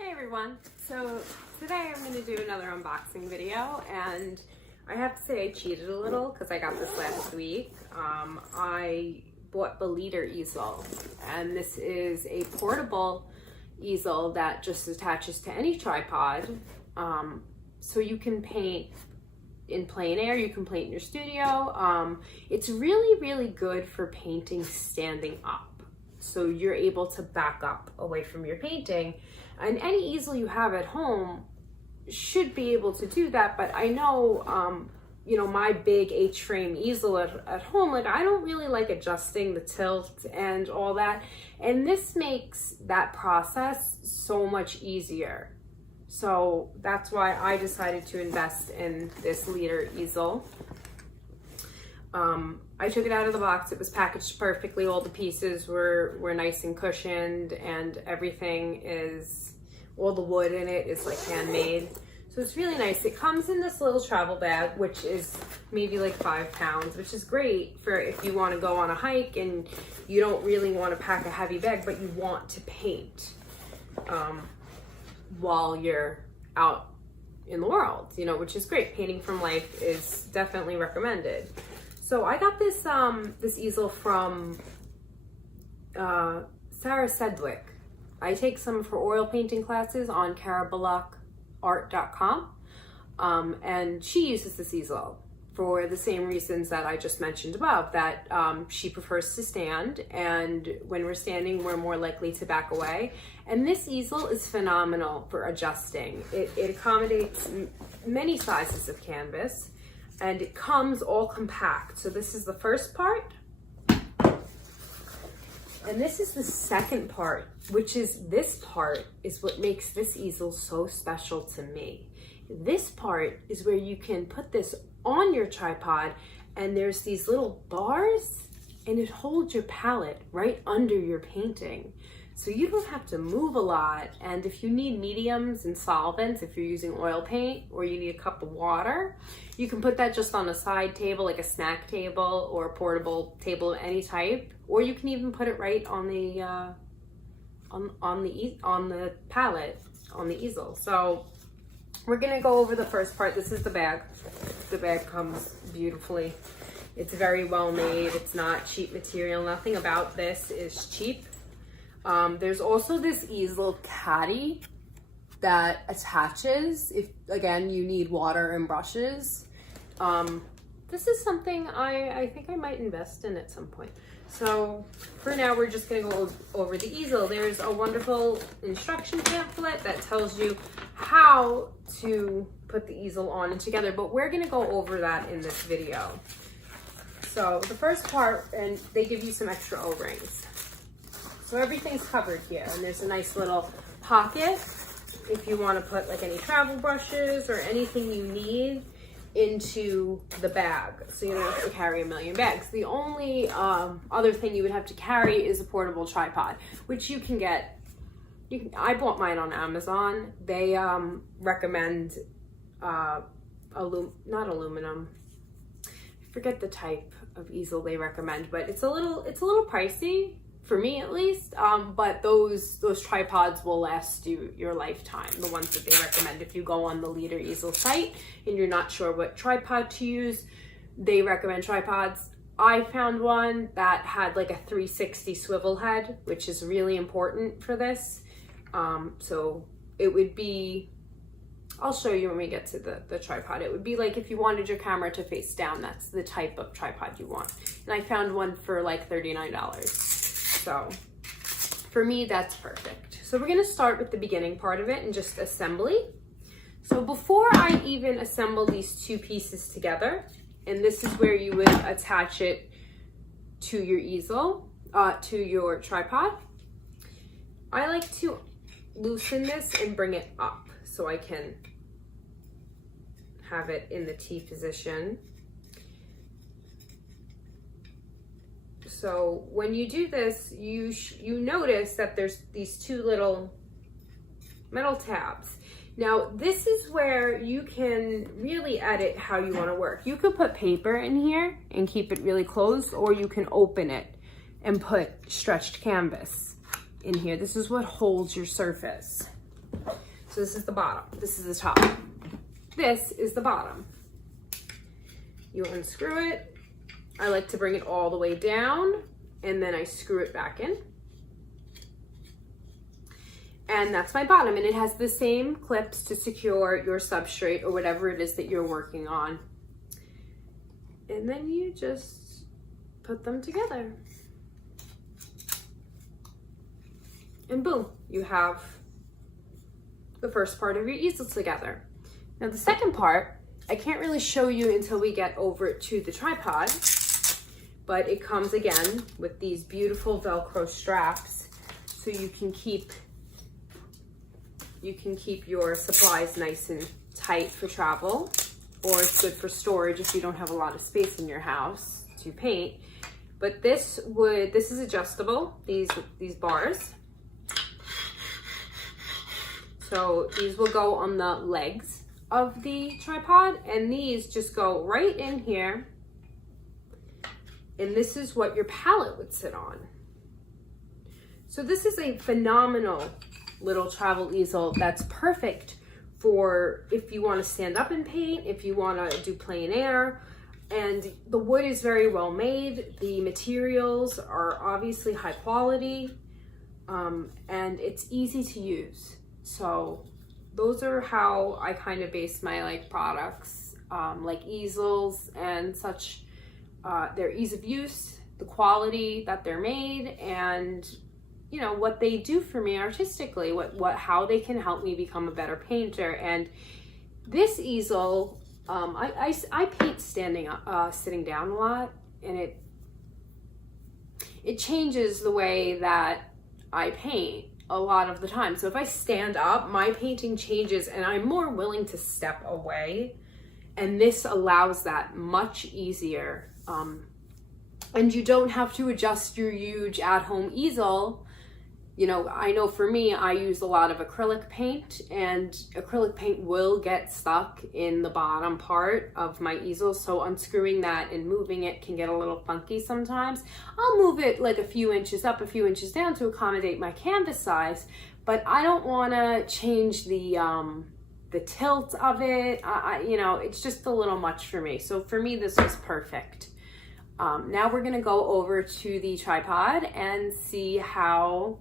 Hey everyone, so today I'm going to do another unboxing video, and I have to say I cheated a little because I got this last week. I bought the Leader Easel, and this is a portable easel that just attaches to any tripod, so you can paint in plein air, you can paint in your studio. It's really good for painting standing up, so you're able to back up away from your painting. And any easel you have at home should be able to do that, but I know, you know, my big H-frame easel at home, like I don't really like adjusting the tilt and all that, and this makes that process so much easier. So that's why I decided to invest in this Leader Easel. I took it out of the box. It was packaged perfectly. All the pieces were nice and cushioned, and everything is, all the wood in it is like handmade. So it's really nice. It comes in this little travel bag, which is maybe like 5 pounds, which is great for if you want to go on a hike and you don't really want to pack a heavy bag, but you want to paint while you're out in the world, you know, which is great. Painting from life is definitely recommended. So I got this this easel from Sarah Sedwick. I take some for oil painting classes on caraballockart.com, and she uses this easel for the same reasons that I just mentioned above, that she prefers to stand, and when we're standing we're more likely to back away. And this easel is phenomenal for adjusting. It accommodates many sizes of canvas, and it comes all compact. So this is the first part, and this is the second part, which is, this part is what makes this easel so special to me. This part is where you can put this on your tripod, and there's these little bars, and it holds your palette right under your painting. So you don't have to move a lot, and if you need mediums and solvents, if you're using oil paint, or you need a cup of water, you can put that just on a side table, like a snack table or a portable table of any type, or you can even put it right on the palette, on the easel. So we're gonna go over the first part. This is the bag. The bag comes beautifully. It's very well made. It's not cheap material. Nothing about this is cheap. There's also this easel caddy that attaches if, again, you need water and brushes. This is something I think I might invest in at some point. So for now, we're just gonna go over the easel. There's a wonderful instruction pamphlet that tells you how to put the easel on and together, but we're gonna go over that in this video. So the first part, and they give you some extra O-rings. So everything's covered here, and there's a nice little pocket if you want to put like any travel brushes or anything you need into the bag, so you don't have to carry a million bags. The only other thing you would have to carry is a portable tripod, which you can get. I bought mine on Amazon. They recommend not aluminum. I forget the type of easel they recommend, but it's a little pricey, for me at least, but those tripods will last you your lifetime, the ones that they recommend. If you go on the Leader Easel site and you're not sure what tripod to use, they recommend tripods. I found one that had like a 360 swivel head, which is really important for this. So it would be, I'll show you when we get to the tripod. It would be like if you wanted your camera to face down, that's the type of tripod you want. And I found one for like $39. So for me, that's perfect. So we're gonna start with the beginning part of it and just assembly. So before I even assemble these two pieces together, and this is where you would attach it to your easel, to your tripod, I like to loosen this and bring it up so I can have it in the T position. So when you do this, you notice that there's these two little metal tabs. Now, this is where you can really edit how you want to work. You could put paper in here and keep it really closed, or you can open it and put stretched canvas in here. This is what holds your surface. So this is the bottom, this is the top. This is the bottom. You unscrew it. I like to bring it all the way down and then I screw it back in. And that's my bottom, and it has the same clips to secure your substrate or whatever it is that you're working on. And then you just put them together. And boom, you have the first part of your easel together. Now the second part, I can't really show you until we get over to the tripod, but it comes again with these beautiful Velcro straps so you can keep your supplies nice and tight for travel, or it's good for storage if you don't have a lot of space in your house to paint. But this is adjustable, these bars. So these will go on the legs of the tripod, and these just go right in here. And this is what your palette would sit on. So this is a phenomenal little travel easel that's perfect for if you want to stand up and paint, if you want to do plein air. And the wood is very well made. The materials are obviously high quality, and it's easy to use. So those are how I kind of base my like products, like easels and such. Their ease of use, the quality that they're made, and you know what they do for me artistically, how they can help me become a better painter. And this easel, I paint standing up, sitting down a lot, and it changes the way that I paint a lot of the time. So if I stand up, my painting changes and I'm more willing to step away, and this allows that much easier. And you don't have to adjust your huge at-home easel. You know, I know for me, I use a lot of acrylic paint, and acrylic paint will get stuck in the bottom part of my easel. So unscrewing that and moving it can get a little funky sometimes. I'll move it like a few inches up, a few inches down to accommodate my canvas size, but I don't want to change the tilt of it. You know, it's just a little much for me. So for me, this was perfect. Now we're gonna go over to the tripod and see how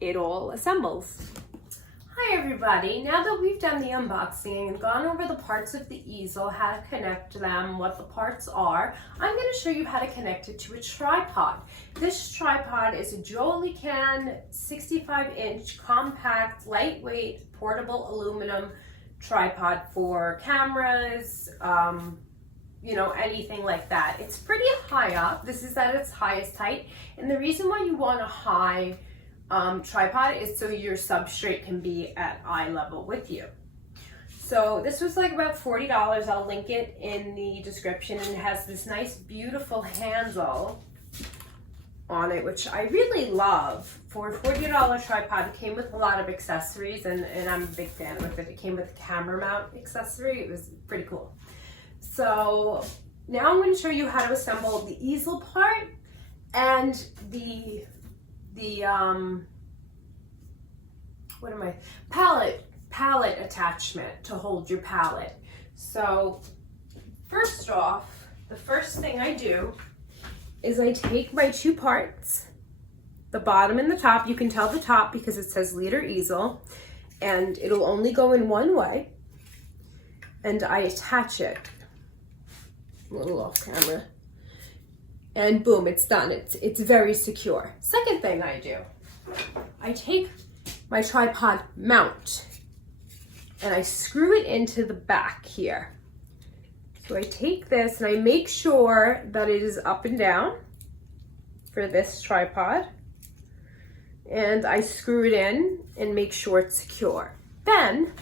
it all assembles. Hi everybody, now that we've done the unboxing and gone over the parts of the easel, how to connect them, what the parts are, I'm gonna show you how to connect it to a tripod. This tripod is a Jolican 65-inch compact, lightweight, portable aluminum tripod for cameras, you know, anything like that. It's pretty high up. This is at its highest height. And the reason why you want a high tripod is so your substrate can be at eye level with you. So this was like about $40. I'll link it in the description, and it has this nice, beautiful handle on it, which I really love. For a $40 tripod, it came with a lot of accessories, and I'm a big fan with it. It came with a camera mount accessory. It was pretty cool. So now I'm going to show you how to assemble the easel part and the palette attachment to hold your palette. So first off, the first thing I do is I take my two parts, the bottom and the top. You can tell the top because it says liter easel, and it'll only go in one way. And I attach it. A little off camera, and boom, it's done. It's very secure. Second thing I do, I take my tripod mount and I screw it into the back here. So I take this and I make sure that it is up and down for this tripod, and I screw it in and make sure it's secure. Then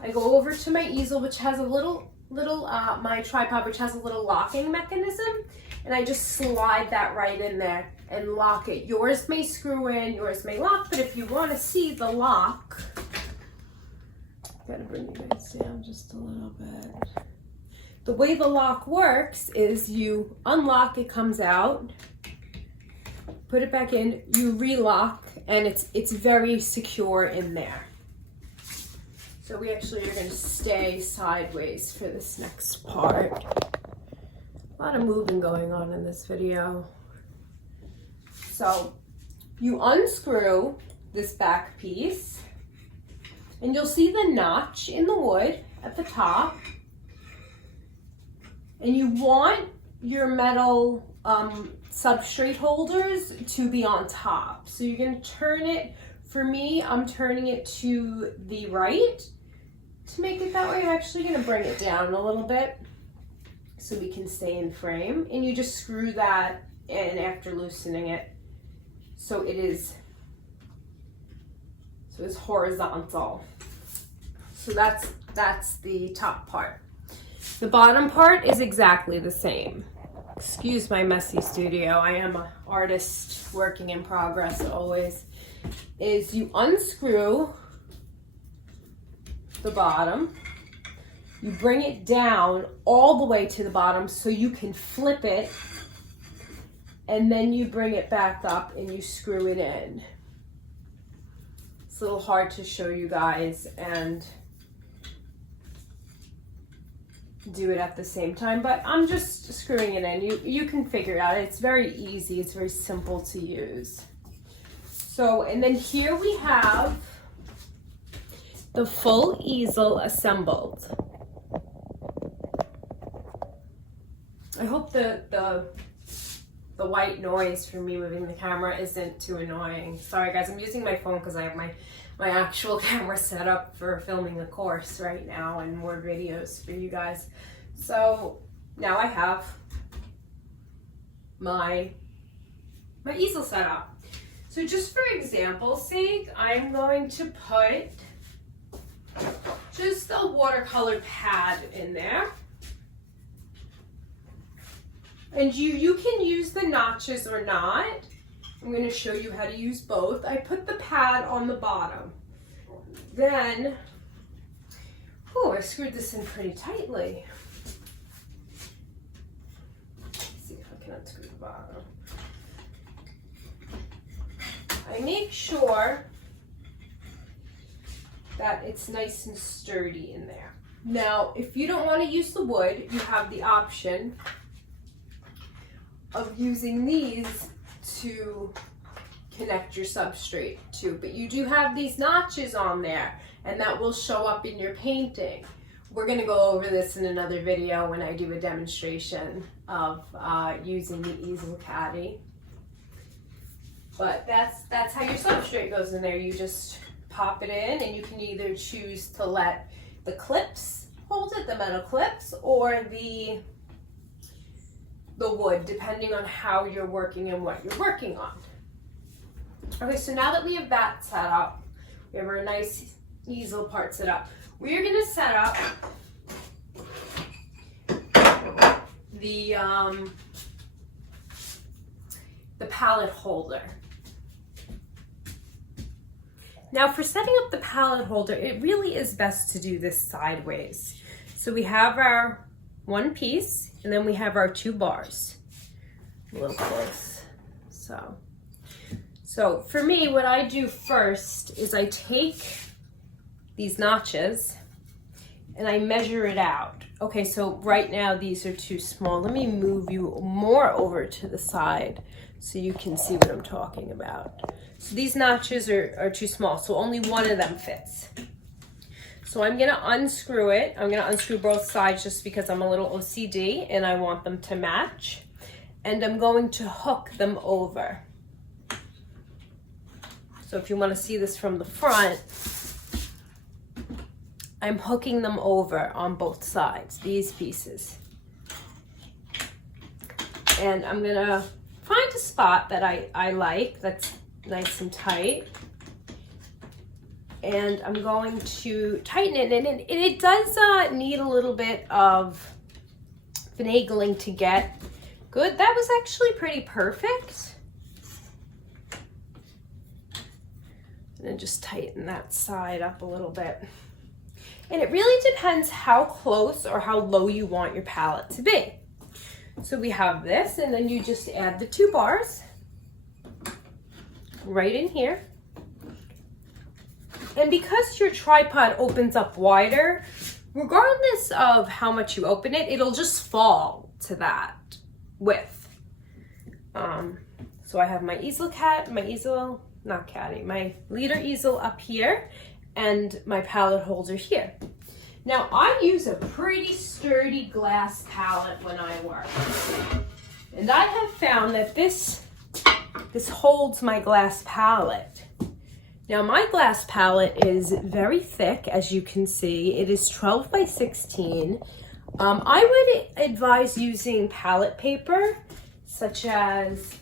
I go over to my easel, which has my tripod, which has a little locking mechanism, and I just slide that right in there and lock it. Yours may screw in, yours may lock, but if you want to see the lock, gotta bring you guys down just a little bit. The way the lock works is you unlock, it comes out, put it back in, you relock, and it's very secure in there. So we actually are going to stay sideways for this next part. A lot of moving going on in this video. So you unscrew this back piece and you'll see the notch in the wood at the top. And you want your metal substrate holders to be on top. So you're going to turn it, for me, I'm turning it to the right to make it that way. I'm actually going to bring it down a little bit so we can stay in frame. And you just screw that in after loosening it so it's horizontal. So that's the top part. The bottom part is exactly the same. Excuse my messy studio. I am an artist working in progress always. Is you unscrew the bottom, you bring it down all the way to the bottom so you can flip it, and then you bring it back up and you screw it in. It's a little hard to show you guys and do it at the same time, but I'm just screwing it in. You can figure it out. It's very easy. It's very simple to use. So, and then here we have the full easel assembled. I hope the white noise from me moving the camera isn't too annoying. Sorry guys, I'm using my phone because I have my actual camera set up for filming a course right now and more videos for you guys. So now I have my easel set up. So just for example's sake, I'm going to put just a watercolor pad in there. And you can use the notches or not. I'm going to show you how to use both. I put the pad on the bottom. Then, I screwed this in pretty tightly. Let's see if I can unscrew the bottom. I make sure that it's nice and sturdy in there. Now, if you don't want to use the wood, you have the option of using these to connect your substrate to, but you do have these notches on there and that will show up in your painting. We're going to go over this in another video when I do a demonstration of using the easel caddy. But that's how your substrate goes in there. You just pop it in, and you can either choose to let the clips hold it, the metal clips, or the wood, depending on how you're working and what you're working on. Okay, so now that we have that set up, we have our nice easel part set up. We are going to set up the palette holder. Now for setting up the palette holder, it really is best to do this sideways. So we have our one piece, and then we have our two bars. A little close. So for me, what I do first is I take these notches and I measure it out. Okay, so right now these are too small. Let me move you more over to the side so you can see what I'm talking about. So these notches are too small, so only one of them fits. So I'm gonna unscrew it. I'm gonna unscrew both sides just because I'm a little OCD and I want them to match. And I'm going to hook them over. So if you wanna see this from the front, I'm hooking them over on both sides, these pieces. And I'm gonna find a spot that I like that's nice and tight. And I'm going to tighten it, and it does need a little bit of finagling to get good. That was actually pretty perfect. And then just tighten that side up a little bit. And it really depends how close or how low you want your palette to be. So we have this, and then you just add the two bars right in here. And because your tripod opens up wider, regardless of how much you open it, it'll just fall to that width. So I have my my leader easel up here and my palette holder here. Now I use a pretty sturdy glass palette when I work. And I have found that this holds my glass palette. Now my glass palette is very thick, as you can see. It is 12 by 16. I would advise using palette paper, such as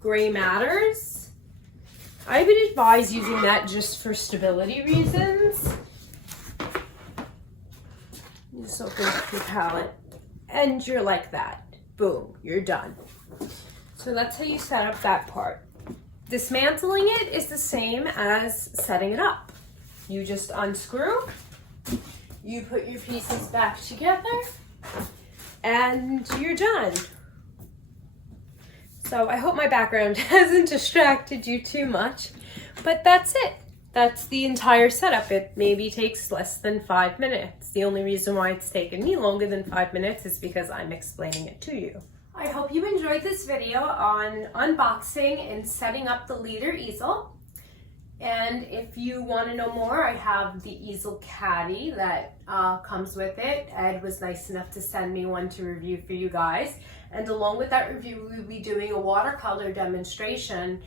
Gray Matters. I would advise using that just for stability reasons. Just open up your palette and you're like that. Boom, you're done. So that's how you set up that part. Dismantling it is the same as setting it up. You just unscrew, you put your pieces back together, and you're done. So I hope my background hasn't distracted you too much, but that's it. That's the entire setup. It maybe takes less than 5 minutes. The only reason why it's taken me longer than 5 minutes is because I'm explaining it to you. I hope you enjoyed this video on unboxing and setting up the leader easel. And if you want to know more, I have the easel caddy that comes with it. Ed was nice enough to send me one to review for you guys. And along with that review, we'll be doing a watercolor demonstration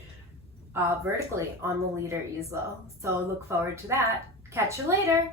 vertically on the leader easel. So look forward to that. Catch you later.